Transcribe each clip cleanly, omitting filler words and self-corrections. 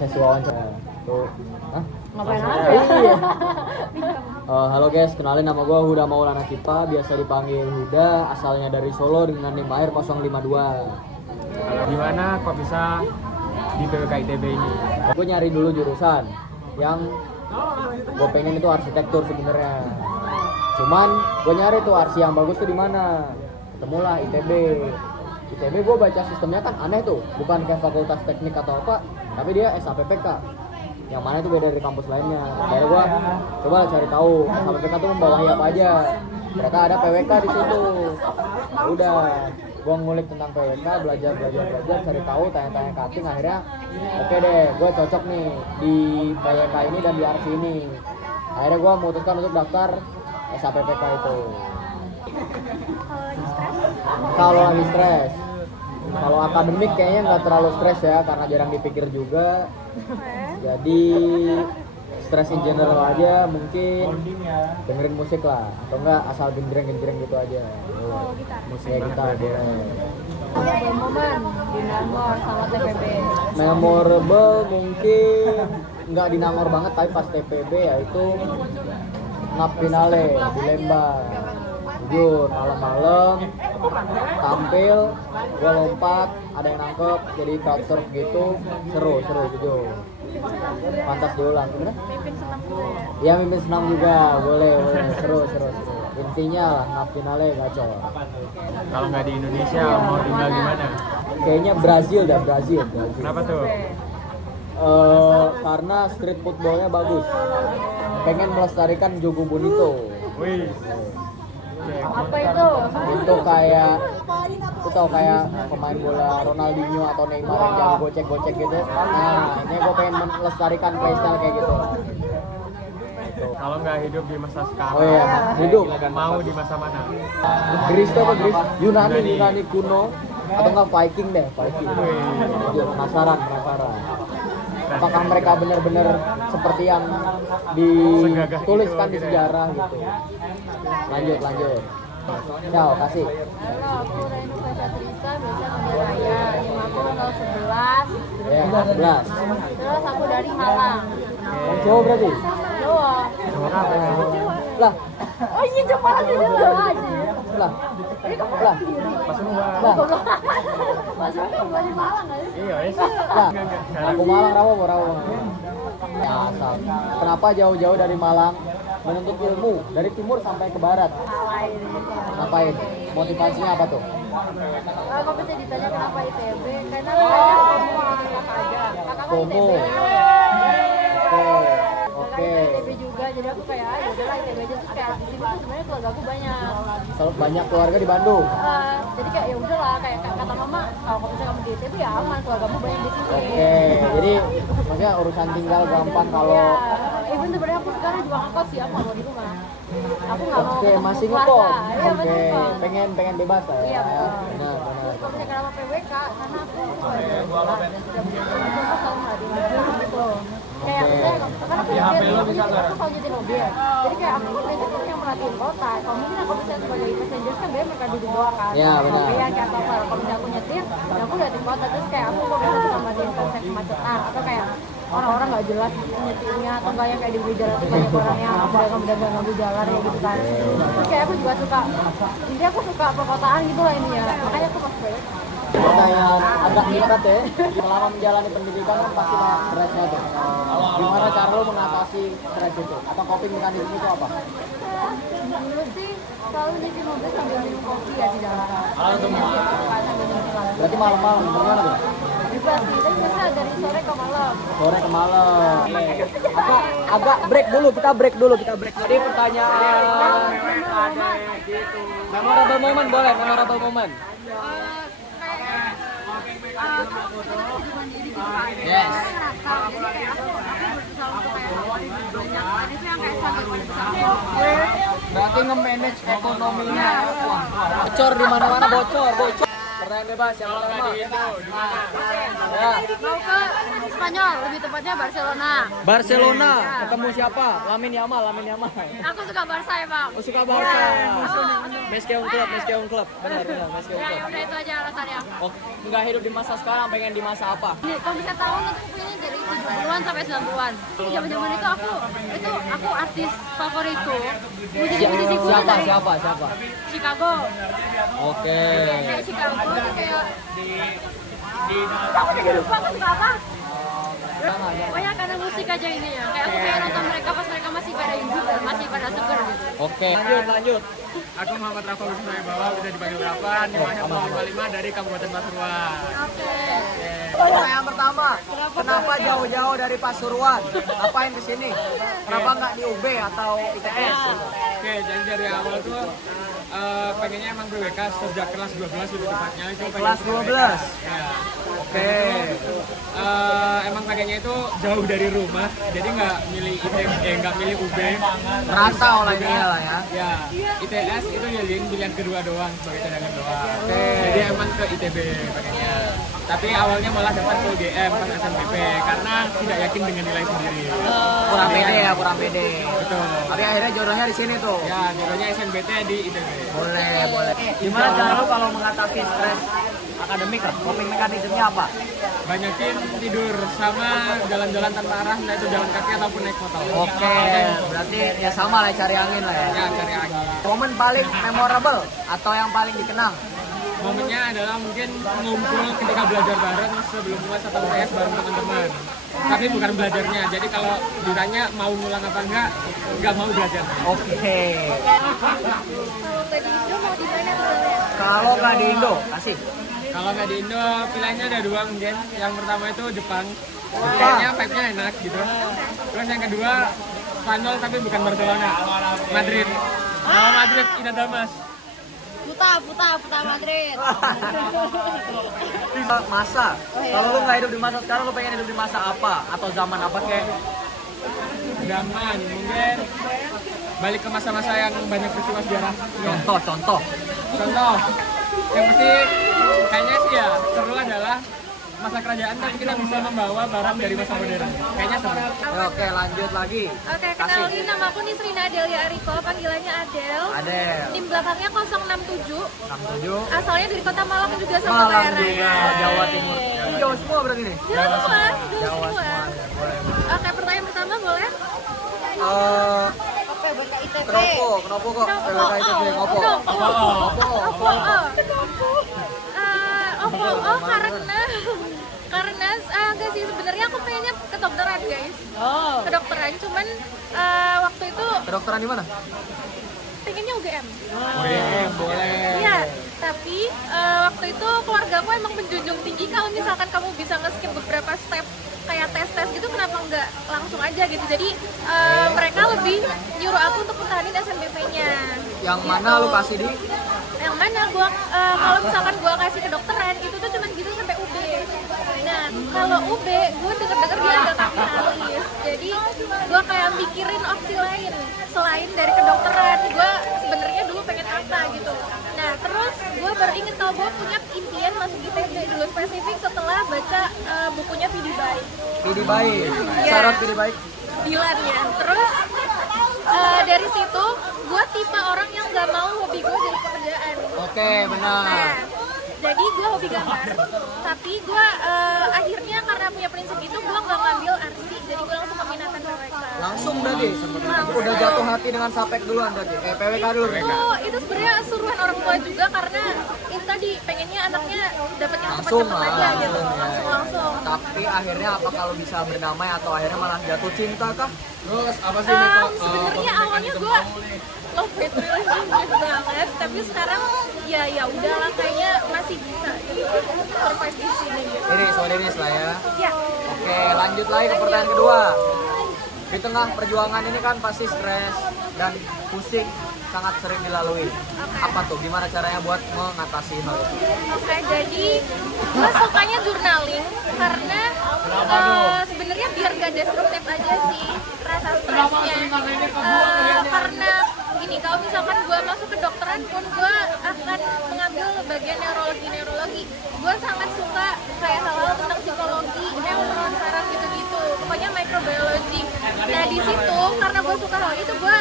sesi wawancara. Tuh. Hah? Ngapain aja? Iya. Halo guys, kenalin nama gue Huda Maulana Kipa, biasa dipanggil Huda, asalnya dari Solo dengan NIM air 052. Kalau gimana kok bisa di PWK ITB ini? Gue nyari dulu jurusan yang gue pengen itu arsitektur sebenarnya. Cuman gue nyari tuh arsi yang bagus tuh di mana? Ketemulah ITB. ITB gue baca sistemnya kan aneh tuh, bukan kayak fakultas teknik atau apa, tapi dia SAPPK. Yang mana itu beda dari kampus lainnya. Akhirnya gue coba cari tahu SAPPK tuh membawahi apa aja. Ternyata ada PWK di situ. Udah, gue ngulik tentang PWK, belajar, cari tahu, tanya-tanya cutting. Akhirnya oke deh, gue cocok nih di PWK ini dan di RC ini. Akhirnya gue memutuskan untuk daftar SAPPK itu. Kalau lagi stres, kalau akademik kayaknya nggak terlalu stres ya, karena jarang dipikir juga. Jadi stres in general aja, mungkin dengerin musik lah, atau enggak asal genjreng gitu aja. Musik gitar boleh. Memorable momen di Nangor sama TPB. Memorable mungkin nggak di Nangor banget, tapi pas TPB yaitu ngap finale di Lembang. Jujur, malam-malam tampil, gue lompat, ada yang nangkep, jadi crowd surf gitu, seru jujur. Pantas diulang, gimana? Mimpin senam juga ya? Iya, mimpin senam juga, boleh, seru. Intinya lah, ngap finale gacor. Kalau nggak di Indonesia mau tinggal di mana? Kayaknya Brazil. Kenapa tuh? Karena street footballnya bagus. Pengen melestarikan Jogo Bonito. Wih. Apa itu? Itu kayak, lu tau kayak pemain bola Ronaldinho atau Neymar yang jago gocek gitu. Nah, ini gue pengen melestarikan playstyle kayak gitu. Kalau nggak hidup di masa sekarang, Oh iya, hidup. mau di masa mana? Greece tuh apa Greece? Yunani kuno atau enggak Viking deh, Viking. Jujur, penasaran. Apakah mereka benar-benar seperti yang dituliskan di sejarah gitu? Lanjut. Ciao, kasih. Halo, aku Reni Fasya Trisa, biasa manggil Raya. Nama aku 011. Ya, 11. Terus aku dari Malang. Cowok berarti? Cowok. Lah, Oh iya, cuma aja dulu aja. lah. Mas Roni dari Malang nggak sih? Iya, Lah, aku Malang, Rawo. Ya, asal. Kenapa jauh-jauh dari Malang menuntut ilmu dari timur sampai ke barat? Ngapain? Motivasinya apa tuh? Kok bisa ditanya kenapa ITB? Karena saya FOMO anak aja. Kakak kan FOMO. ITB. Oke. ITB juga, jadi aku kayak ya udahlah ITB aja. Terus kayak di sini tuh sebenarnya keluarga aku banyak. Selalu banyak keluarga di Bandung. Jadi kayak ya udahlah, kayak kata mama, kalau misalnya kamu di ITB ya aman, keluargamu banyak di sini. Oke. Jadi maksudnya urusan tinggal gampang kalau. Iya, even sebenarnya aku sekarang juga ngekos sih, aku nggak mau di rumah. Aku nggak mau. Oke, masih keluarga. ngekos. Iya, masih Oke, ngekos. pengen bebas lah ya. Iya, betul. Benar. Terus kalau misalnya kenapa PWK, karena aku sudah jalan dan sudah punya teman, aku selalu merhatiin gitu. Kayak misalnya, karena aku selalu jadi mobil. Jadi kayak aku itu yang merhatiin kota. Kalau mungkin aku bisa sebagai passenger kan dia mereka duduk doang kan. Iya, benar. Yang kayak apa? Kalau misalnya aku nyetir, ya aku liatin kota. Terus kayak aku kok bisa suka merhatiin konsep kemacetan atau kayak orang-orang nggak jelas nyetirnya atau nggak yang kayak di jalan tuh banyak orang yang pedagang lampu jalan ya gitu kan. Terus kayak aku juga suka, intinya aku suka perkotaan gitu lah ini ya. Makanya aku pas PWK. Pertanyaan agak berat ya. Selama menjalani pendidikan kan pasti banyak stresnya tuh. Gimana cara lo mengatasi stres itu? Atau coping mechanism itu apa? Dulu sih selalu nyetir mobil sambil minum kopi ya di jalan. Sambil nyemil. Berarti malam-malam gimana tuh? Juga sih, tapi biasanya dari sore ke malam. Sore ke malam. Agak break dulu, kita break dulu. Jadi pertanyaan memorable moment boleh, memorable moment. Yes. Berarti nge-manage ekonominya. Bocor di mana-mana bocor. Pertanyaan bebas yang pertama. Ya. Mau ke Spanyol, lebih tepatnya Barcelona. Barcelona, Ya. ketemu siapa? Lamin Yamal. Aku suka Barca emang. Oh, suka Barca. Meskeun Club. Benar, Meskeun Ya, Club. udah itu aja alasannya. Oh, nggak hidup di masa sekarang, pengen di masa apa? Nih, kalau bisa tahu aku punya dari 70-an sampai 90-an. Zaman-zaman itu aku artis favoritku. Musisi-musisiku tuh dari Siapa? Chicago. Oke. Kayak Chicago tuh kayak aku juga lupa aku suka apa. Pokoknya karena musik aja ini ya. Kayak aku kayak nonton mereka pas mereka masih pada hidup dan masih pada seger gitu. Oke, lanjut. Aku Muhammad Rafa Wisnu Bawa, bisa dipanggil berapa? Nimahnya 55 dari Kabupaten Pasuruan. Oke. Pertanyaan pertama, kenapa jauh-jauh dari Pasuruan? Ngapain ke sini? Kenapa nggak di UB atau ITS? Oke, jadi dari awal tuh pengennya emang BWK sejak kelas 12 lebih tepatnya itu Kelas 12. Ya. Oke. Emang pengennya itu jauh dari rumah, jadi nggak milih UB. Rantau lah ini lah ya. Ya, ITS itu jadiin pilihan kedua doang sebagai cadangan doang. Oke. Jadi emang ke ITB pengennya. Tapi awalnya malah dapat ke UGM pas SNPP karena tidak yakin dengan nilai sendiri. Kurang pede. Betul. Tapi akhirnya jodohnya di sini tuh. Ya, jodohnya SNBT di ITB. Boleh. Gimana cara lu kalau mengatasi stres akademik? Coping mekanismenya apa? Banyakin tidur sama jalan-jalan tanpa arah, entah itu jalan kaki ataupun naik motor. Oke, berarti ya sama lah cari angin lah ya. Ya, cari angin. Momen paling memorable atau yang paling dikenang? Momennya adalah mungkin ngumpul ketika belajar bareng sebelum mulai satu UTS bareng teman-teman. Tapi bukan belajarnya, jadi kalau ditanya mau ngulang apa enggak mau belajar. Oke. Kalau tadi itu mau di mana sebenarnya? Kalau nggak di Indo, kasih. Kalau nggak di Indo, pilihannya ada dua mungkin. Yang pertama itu Jepang, kayaknya vibe-nya enak gitu. Terus yang kedua Spanyol tapi bukan Barcelona, Madrid. Kalau Madrid, Inadamas. Puta Madrid. Masa, kalau lu nggak hidup di masa sekarang, lu pengen hidup di masa apa? Atau zaman apa kek? Zaman mungkin balik ke masa-masa yang banyak peristiwa sejarah. Contoh. Contoh, yang pasti kayaknya sih ya seru adalah masa kerajaan tapi kita bisa membawa barang dari masa modern. Kayaknya seru. Ya, oke, lanjut lagi. Oke, kenalin nama aku Nisrina Adelia Ariko, panggilannya Adel. Adel. Tim belakangnya 067. 67. Asalnya dari kota Malang juga sama Malang kayak juga, Raya. Jawa Timur. Ini Jawa semua berarti nih? Jawa semua. Jawa semua. Oke, pertanyaan pertama boleh? Kenapa kok? PWK ITB, ngopo? Karena enggak sih sebenarnya aku pengennya kedokteran guys. Kedokteran cuman waktu itu Kedokteran di mana? pengennya UGM. Boleh. Iya, tapi waktu itu keluarga aku emang menjunjung tinggi kalau misalkan kamu bisa nge-skip beberapa step kayak tes gitu, kenapa nggak langsung aja gitu. Jadi mereka lebih nyuruh aku untuk pertahanin SNBP-nya. Yang Gitu. mana lu kasih di? Yang mana gua kalau misalkan gua kasih kedokteran itu tuh cuma gitu sampai UB. Nah, kalau UB gua denger dia agak kapitalis. Jadi gua kayak mikirin opsi lain selain dari kedokteran. Gua sebenarnya dulu pengen apa gitu. Nah, terus gua baru inget kalau gua punya impian masuk ITB dulu spesifik setelah baca bukunya Vidi Baik. Vidi Baik. Iya. Syarat Vidi Baik. Dilan ya. Terus dari situ gue tipe orang yang nggak mau hobi gue jadi pekerjaan. Oke, benar. Nah, jadi gue hobi gambar, tapi gue akhirnya karena punya prinsip itu gue nggak ngambil arsi, jadi gue langsung peminatan PWK. Langsung berarti? Udah jatuh hati dengan Sapek duluan berarti? PWK dulu? Itu sebenarnya suruhan orang tua juga karena itu tadi pengennya anaknya dapat yang Langsung cepat-cepat lah, aja gitu, langsung ya. langsung. Tapi akhirnya apa kalau bisa berdamai atau akhirnya malah jatuh cinta kah? Terus apa sih nih kok? Sebenarnya awalnya gue love hate relationship banget, tapi sekarang ya udahlah kayaknya masih bisa gitu survive di sini gitu. Ini Sodenis lah ya. Ya, Oke, lanjut lagi ke pertanyaan kedua. Di tengah perjuangan ini kan pasti stres dan pusing sangat sering dilalui. Apa tuh? Gimana caranya buat mengatasi hal itu? oke, jadi gue sukanya journaling karena sebenarnya biar gak destruktif aja sih rasa stresnya. Karena gini, kalau misalkan gue masuk ke dokteran pun gue akan mengambil bagian neurologi. Gue sangat suka kayak hal-hal tentang psikologi, neuron, saraf gitu. gue suka hal itu, gue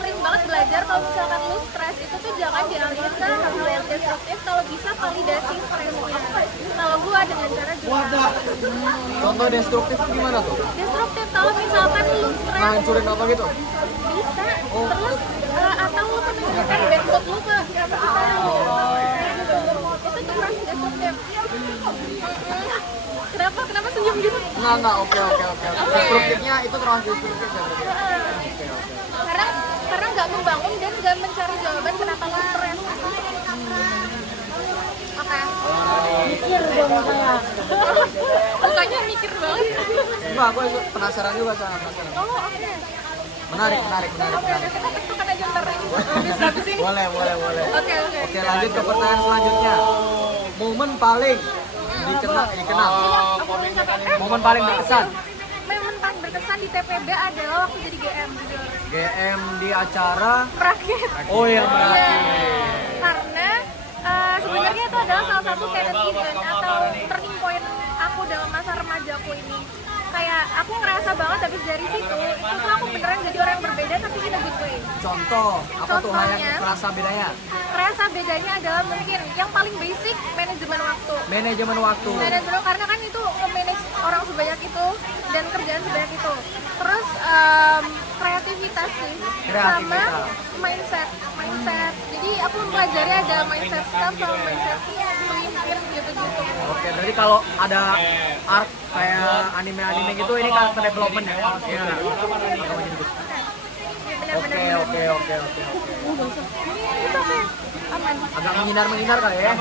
sering banget belajar kalau misalkan lu stres itu tuh jangan dialihkan ke hal yang destruktif, kalau bisa validasi stresnya. Kalau gue dengan cara jual. Contoh destruktif itu gimana tuh? Destruktif kalau misalkan lu stres Ngancurin apa gitu? bisa, terus atau lu menunjukkan bad mood lu ke orang itu tuh rasa destruktif. Kenapa senyum gitu? Enggak, oke. Destruktifnya itu termasuk destruktif ya berarti? Karena nggak membangun dan nggak mencari jawaban kenapa lu stres. Oke. Mikir dong kayak. Bukannya mikir banget. Enggak, gue penasaran juga, sangat penasaran. Oh, oke. Menarik. Oke, kita tektokan aja ntar ya. Habis ini. Boleh. Oke. Oke, lanjut ke pertanyaan selanjutnya. Momen paling dikenal. Momen paling berkesan. Momen paling berkesan di TPB adalah waktu jadi GM. GM di acara. Rakit. Oh iya, Iya. Karena sebenarnya itu adalah salah satu talent event atau turning point aku dalam masa remajaku ini. Kayak aku ngerasa banget habis dari situ, itu tuh aku beneran jadi orang yang berbeda tapi in a good way. Contoh, apa tuh hal yang Contohnya? terasa bedanya? Kerasa bedanya adalah mungkin yang paling basic manajemen waktu. Manajemen waktu. Manajemen karena kan itu nge-manage orang sebanyak itu dan kerjaan sebanyak itu. Terus kreativitas sih, Kreativitas. sama mindset. Jadi aku mempelajari ada mindset stuff sama mindset pemimpin gitu-gitu. Oke, berarti kalau ada art kayak anime gitu, ini character development ya? Iya. Benar-benar. Oke. Itu oke. Aman. Agak menyinar kali ya.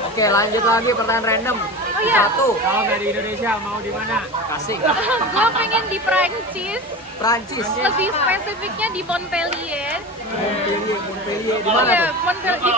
Oke, lanjut lagi pertanyaan random. Oh iya. Satu, Kalau nggak di Indonesia mau di mana? kasih. Gue pengen di Prancis, Prancis. lebih spesifiknya di Montpellier. Montpellier. Di mana Iya, tuh? Montpellier di